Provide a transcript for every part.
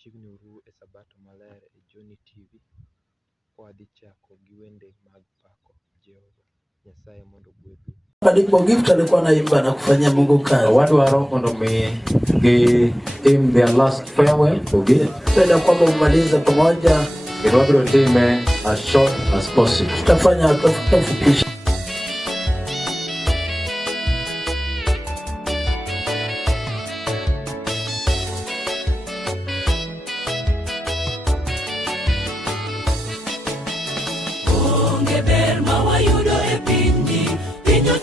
machiegni uru e Sabato maler e Jonny TV kwadhi chako gi wende mag pako Jehova Nyasaye mondo gwedhu. Alipo gift alikuwa naimba na kufanyia Mungu kazi. Watu wa roho ndo in their last farewell to give. Tenda kwamba umalize pamoja. Kirwagro time as short as possible. Tutafanya tutafupisha.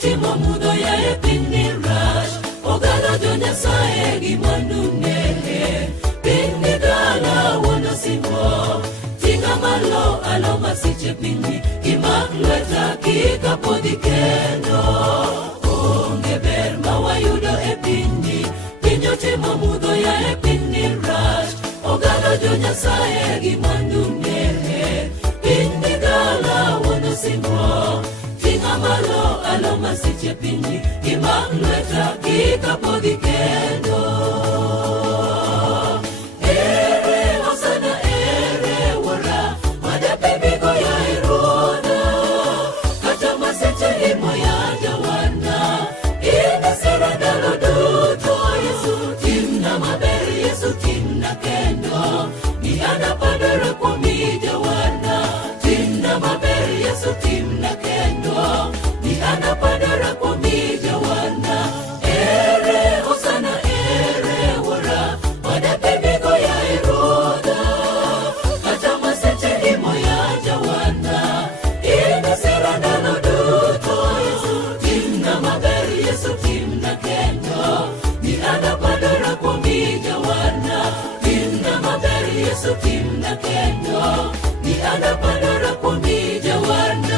Timo mudo ya e pini rash Ogala jo nyasaye gi manune Pini gala wono simo Tinga malo alo masiche pini Kimak lweta kika podi kendo Onge ber mawayudo e pini Pinyo timo mudo ya e pini rash Ogala jo nyasaye gi manune Pini gala wono simo Malo alo masiche pini Kimak lweta kika podi kendo Ere osana ere wara Madepe bigo ya irona Kata masiche imo ya jawana Ina sira dalo duto Yesu timna maberi Yesu timna kendo Ni ana padara kwa mi jawana Timna maberi Yesu timna kendo Ni ana padara kwa mi jawana Ere osana ere wara Wadape bigo ya iroda Kata maseche imo ya jawana Ina sira dano duto Yesu timna maberi Yesu timna kendo Ni ana padara kwa mi jawana Timna maberi Yesu timna kendo Ni ana padara kwa mi jawana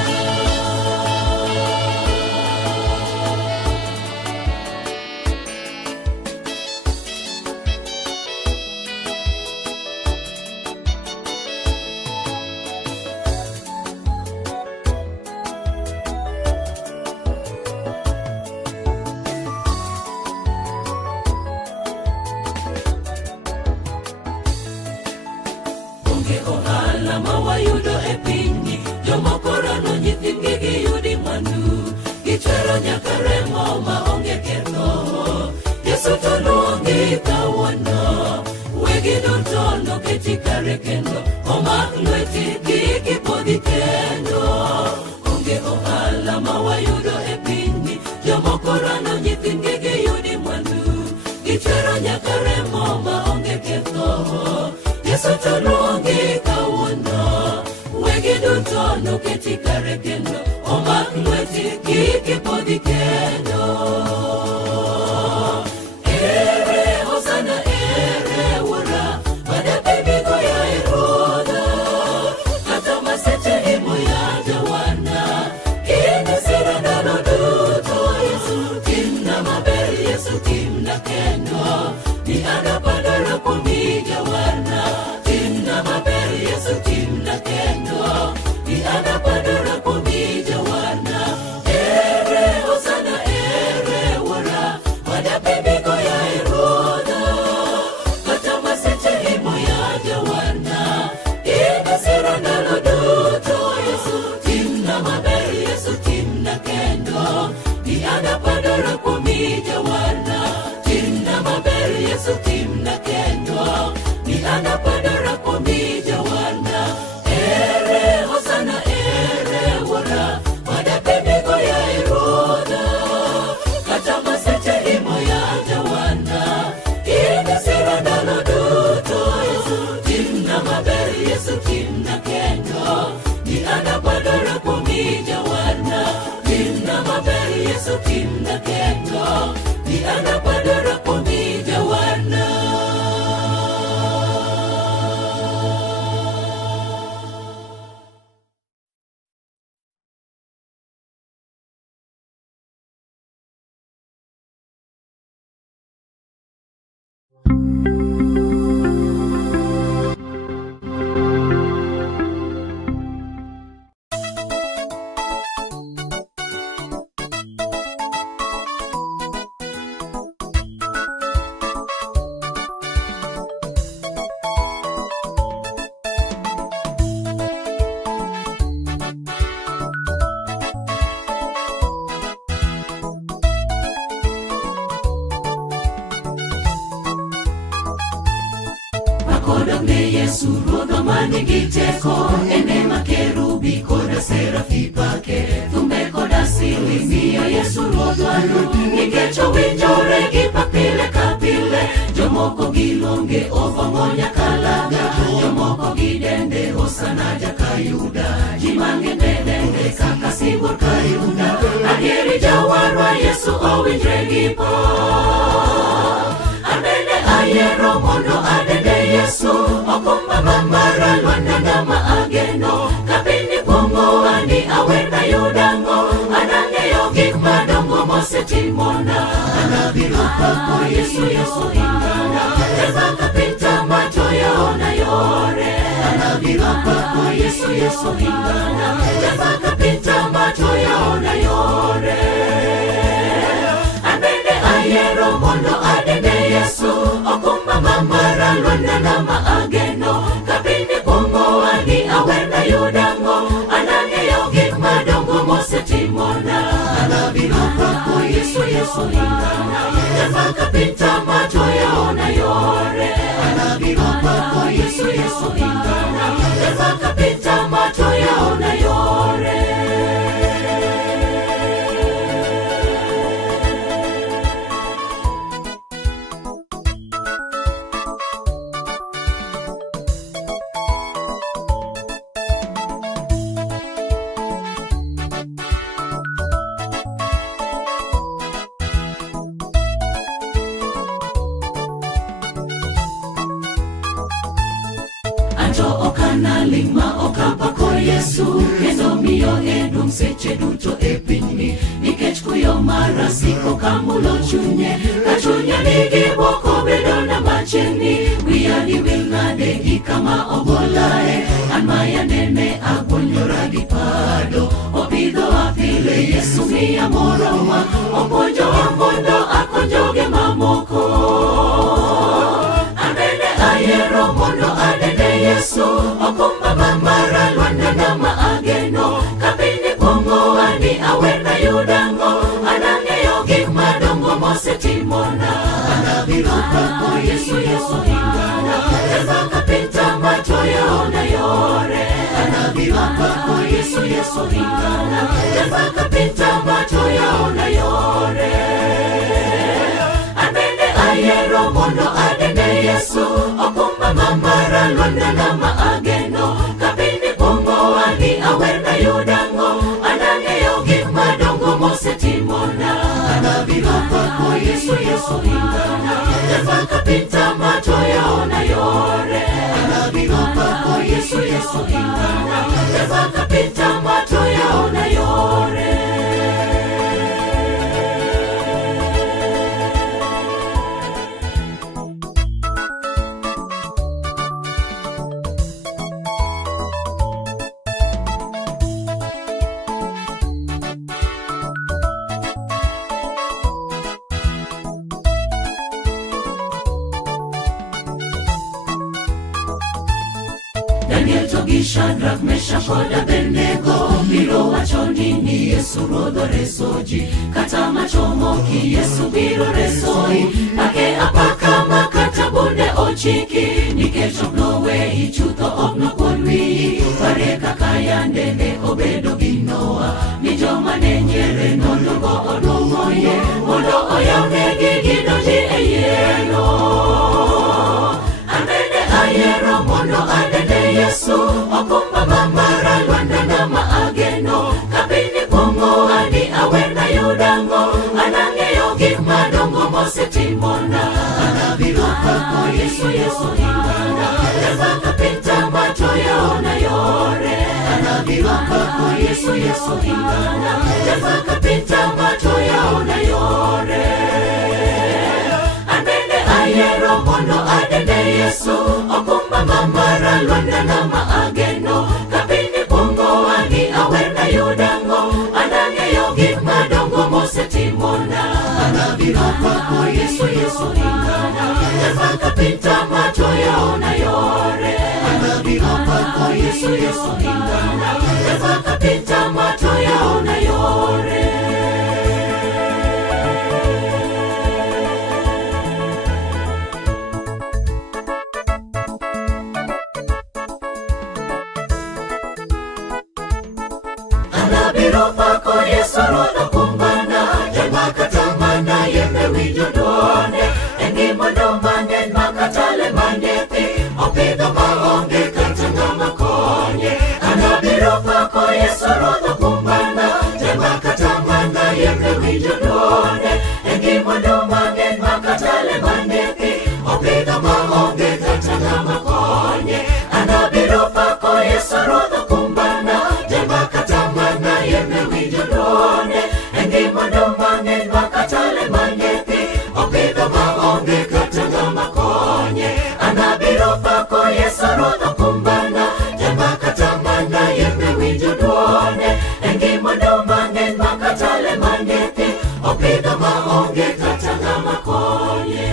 Mawayudo e pini Jomokorano nyithindgi giyudi mwandu Gichwero nyaka remo maonge ketho Yesu to luongi kawuono Wegi duto noketi kare kendo Omak lweti kiki podhi kendo Onge ohala mawayudo e pini Jomokorano nyithindgi giyudi mwandu Gichwero nyaka remo maonge ketho Yesu to luongi kawuono Wegi duto noketi kare kendo Omak lweti kiki podhi kendo Ere hosana ere wara Madepe bigo ya iroda Kata maseche imo ya jawana Ina sira dano duto Yesu timna maberi Yesu timna kendo Ni ana padara kwa mi jawana Timna maberi Yesu timna kendo Ni ana padara kwa mi jawana Ere hosana ere wara Wadape bigo ya iroda Kata maseche imo ya jawana Ina sira dano duto Yesu timna maberi Yesu timna kendo Ni ana padara kwa mi jawana Timna maberi Yesu timna kendo Ni ana padara kwa mi jawana Ere hosana ere wara Wadape bigo ya iroda Kata maseche imo ya jawana Ina sira dano duto Yesu timna maberi Yesu timna kendo Ni ana padara kwa mi jawana Timna maberi Yesu timna kendo Ni ana padara kwa mi jawana kodonge Yesu ruodho manigi teko, enema kerubi koda serafi pake, thumbe koda sili miyo Yesu ruodhwano, nikecho winjore gi papile kapile, jomoko gilonge ovongo nyakalaga, jomoko gidende hosana jakayuda, jimange dende kaka sibur kayuda, adieri jawarwa Yesu owinjre gipo. Amene ayero mondo adende Yesu, okumba mamara lwanda nama ageno, kapini pongo ani awena yudango, anangeyo gik madongo mosetimona, anabiro pako Yesu Yesu ingana, eva kapita macho yaona yore, anabiro pako Yesu Yesu ingana, eva kapita macho yaona yore. Amene ayero mondo adende Yesu, okumba mamara lwanda nama ageno, kapini pongo ani awena yudango, anangeyo gik madongo mosetimona, anabiro pako Yesu Yesu ingana, eva kapita macho yaona yore, anabiro pako Yesu Yesu ingana, eva kapita macho yaona yore. Okana lima okapako Yesu, kendo miyo edum seche duto e pinyni, nikech kuyo mara siko kamulo chunye, ka chunye nigi bwoko bedo na machiegni, wiya ni wil nade gi kama ogolae, an maya nene agonyora gi pado, obidho apile Yesu miya moroma, opuonjo mondo akonjoge mamoko. Amene ayero mondo adende Yesu, okumba mamara lwanda nama ageno, kapini pongo ani awena yudango, anangeyo gik madongo mosetimona, anabiro pako Yesu Yesu ingana, eva kapita macho yaona yore, anabiro pako Yesu Yesu ingana, eva kapita macho yaona yore. Amene ayero mondo adende Yesu, okumba mamara lwanda nama ageno, kapini pongo ani awena yudango, anangeyo gik madongo mosetimona, anabiro pako Yesu Yesu ingana, eva kapita macho yaona yore, anabiro pako Yesu Yesu ingana, eva kapita macho yaona yore. Daniel togi Shadrach, Meshach kod Abednego, biro wacho ni Yesu ruodho resoji, kata machomoki Yesu biro resoi, pake apaka makata bunde ochiki, nikech ok noweyi chutho ok nokuod wiyi, pare kaka yandene obedo gi Noa, ni joma ne nyiere noluongo odumoye, mondo oyawnegi gidonji e yieno. Amene ayero mondo adende Yesu, okumba mamara lwanda nama ageno, kapini pongo ani awena yudango, anangeyo gik madongo mosetimona, anabiro pako Yesu Yesu ingana, eva kapita macho yaona yore, anabiro pako Yesu Yesu ingana, eva kapita macho yaona yore. Amene ayero mondo adende Yesu, okumba mamara lwanda nama ageno, kapini pongo ani awena yudango, anangeyo gik madongo mosetimona, anabiro pako Yesu Yesu ingana, eva kapita macho yaona yore, anabiro pako Yesu Yesu ingana, eva kapita macho yaona yore. pako Yesu rodo kumbana jama katamana yeme wijodone engi mondo mangen makatale manyethi opidho maonge katanga makonye anabiro pako Yesu rodo kumbana jama katamana yeme wijodone engi mondo mangen makatale manyethi opidho maonge katanga makonye anabiro pako Yesu rodo kumbana jama katamana yeme wijodone engi mondo mangen makatale manyethi opidho maonge katanga makonye anabiro pako Yesu rodo kumbana jama katamana yeme wijodone engi mondo mangen makatale manyethi opidho maonge katanga makonye.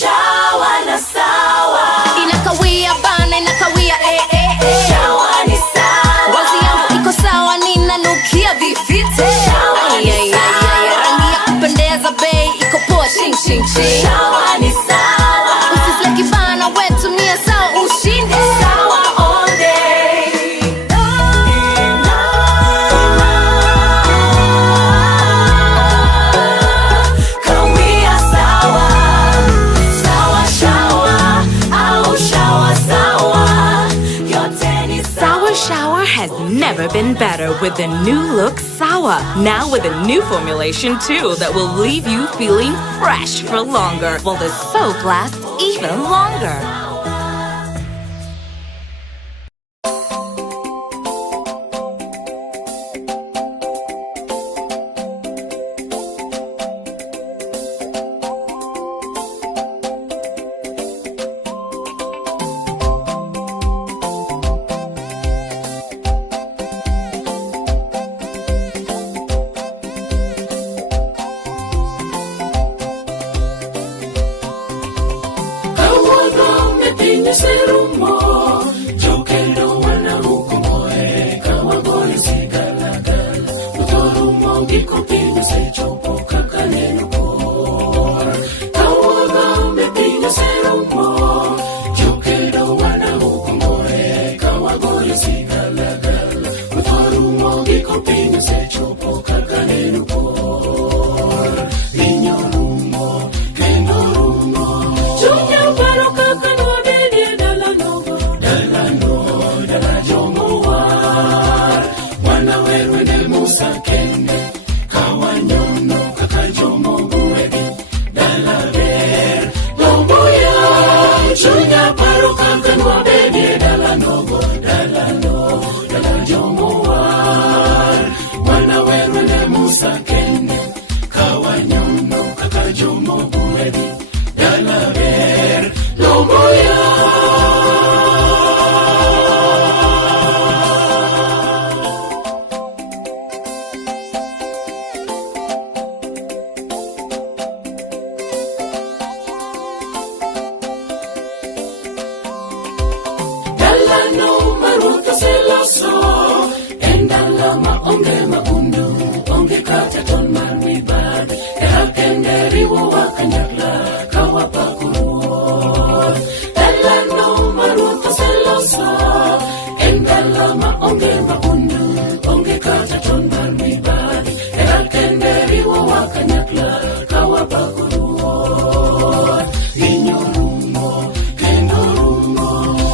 Shawa na sawa inakawia bana inakawia shawa ni sawa wazi yangu iko sawa ninanukia vifite rangi ya kupendeza bei iko poa shing shing shing shawa ni sawa usisleki bana wetu mia sawa ushinde sawa all day kawia sawa Shower has never been better with the new look Sawa. Now with a new formulation too that will leave you feeling fresh for longer while the soap lasts even longer.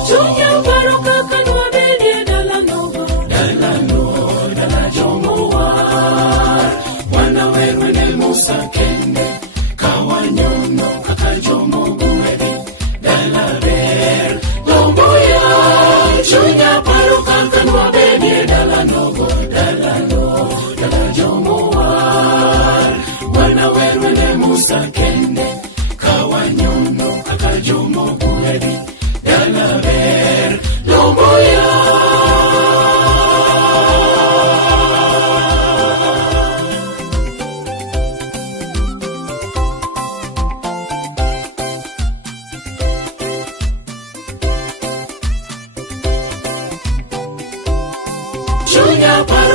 Chunya paro kaka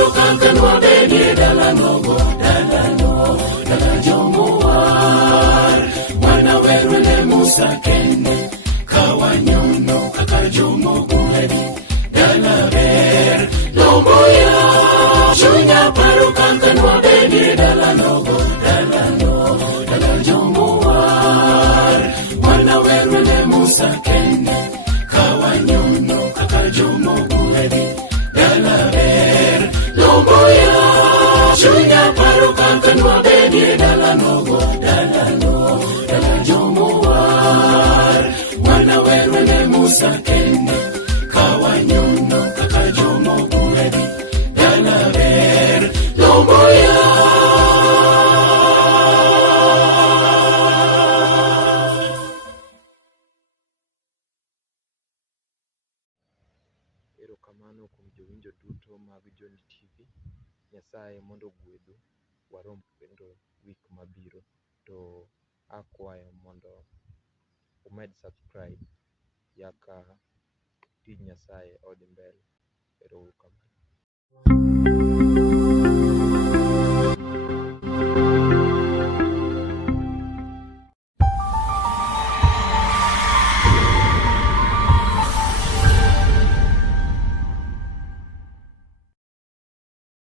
paro kaka nwabenie dala nogo, dala jomuar. Wana weru ne Musa kende, kawanyono kaka jomogwedi. Dala ber, lomoya, chunya paro kaka nwabenie dala nogo, dala jomuar. Wana weru ne Musa kende, kawanyono kaka jomogwedi. Dala ber, lomoya, chunya paro kaka nwabenie dala nogo, dala jomuar. Wana weru ne Musa kende, kawanyono kaka jomogwedi. Dala ber, lomoya. Erokamano kuom jowinjo duto mag Jonny TV. Nyasaye mondo ogwedhu. Warom kendo wik mabiro, to akwayo mondo umed subscribe yaka tij Nyasaye odhi mbele. Erouru kamano.